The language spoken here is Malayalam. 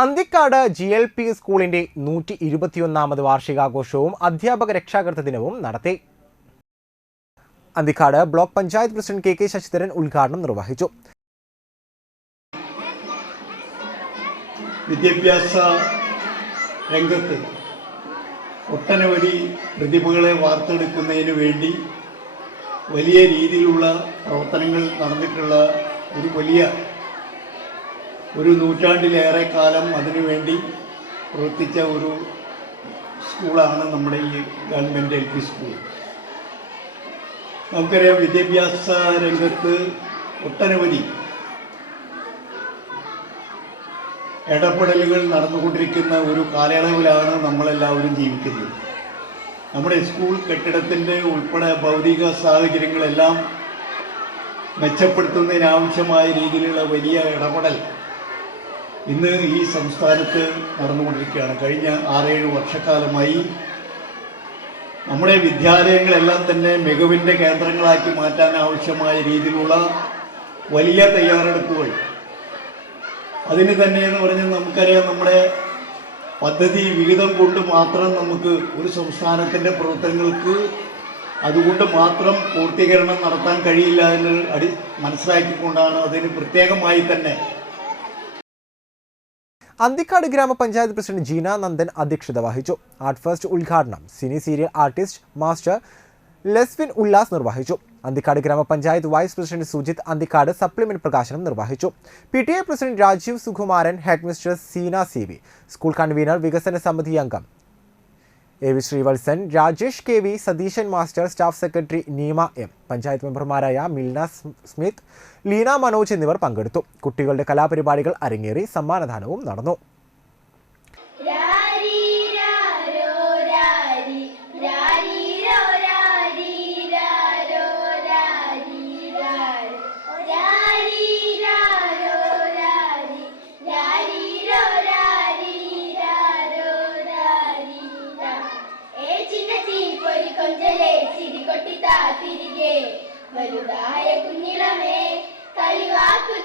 അന്തിക്കാട് ജി എൽ പി സ്കൂളിന്റെ നൂറ്റി ഇരുപത്തിയൊന്നാമത് വാർഷികാഘോഷവും അധ്യാപക രക്ഷാകർത്ത ദിനവും നടത്തി. Anthikad block panchayat president K K Sasidharan ഉദ്ഘാടനം നിർവഹിച്ചു. വിദ്യാഭ്യാസ രംഗത്ത് ഒട്ടനവധി പ്രതിഭകളെ വാർത്തെടുക്കുന്നതിന് വേണ്ടി വലിയ രീതിയിലുള്ള പ്രവർത്തനങ്ങൾ നടന്നിട്ടുള്ള ഒരു വലിയ ഒരു നൂറ്റാണ്ടിലേറെ കാലം അതിനുവേണ്ടി പ്രവർത്തിച്ച ഒരു സ്കൂളാണ് നമ്മുടെ ഈ ഗവൺമെന്റ് എൽ പി സ്കൂൾ. നമുക്കറിയാം വിദ്യാഭ്യാസ രംഗത്ത് ഒട്ടനവധി ഇടപെടലുകൾ നടന്നുകൊണ്ടിരിക്കുന്ന ഒരു കാലയളവിലാണ് നമ്മളെല്ലാവരും ജീവിക്കുന്നത്. നമ്മുടെ സ്കൂൾ കെട്ടിടത്തിന്റെ ഉൾപ്പെടെ ഭൗതിക സാഹചര്യങ്ങളെല്ലാം മെച്ചപ്പെടുത്തുന്നതിനാവശ്യമായ രീതിയിലുള്ള വലിയ ഇടപെടൽ ഇന്ന് ഈ സംസ്ഥാനത്ത് നടന്നുകൊണ്ടിരിക്കുകയാണ്. കഴിഞ്ഞ ആറേഴ് വർഷക്കാലമായി നമ്മുടെ വിദ്യാലയങ്ങളെല്ലാം തന്നെ മികവിന്റെ കേന്ദ്രങ്ങളാക്കി മാറ്റാൻ ആവശ്യമായ രീതിയിലുള്ള വലിയ തയ്യാറെടുപ്പുകൾ. അതിന് തന്നെ എന്ന് പറഞ്ഞാൽ നമുക്കറിയാം നമ്മുടെ പദ്ധതി വിഹിതം കൊണ്ട് മാത്രം നമുക്ക് ഒരു സംസ്ഥാനത്തിന്റെ പ്രവർത്തനങ്ങൾക്ക് അതുകൊണ്ട് മാത്രം പൂർത്തീകരണം നടത്താൻ കഴിയില്ല എന്ന് അടി മനസ്സിലാക്കിക്കൊണ്ടാണ് അതിന് പ്രത്യേകമായി തന്നെ അന്തിക്കാട് ഗ്രാമപഞ്ചായത്ത് പ്രസിഡന്റ് ജീന നന്ദൻ അധ്യക്ഷത വഹിച്ചു. ആർട്ട് ഫസ്റ്റ് ഉദ്ഘാടനം cine serial artist master Leswin Ullas നിർവഹിച്ചു. അന്തിക്കാട് ഗ്രാമപഞ്ചായത്ത് vice president Sujith Anthikad supplement പ്രകാശനം നിർവഹിച്ചു. P T A president Rajeev Sukumaran headmistress Seena C school convener വികസന സമിതി അംഗം A V Sreevalsan Rajesh K V Satheesan master staff secretary Neema M. Panchayat മെമ്പർമാരായ മിൽന സ്മിത്ത് ലീന മനോജ് എന്നിവർ പങ്കെടുത്തു. കുട്ടികളുടെ കലാപരിപാടികൾ അരങ്ങേറി സമ്മാനദാനവും നടന്നു. വലുതായ കുഞ്ഞിളമേ കളിവാക്കു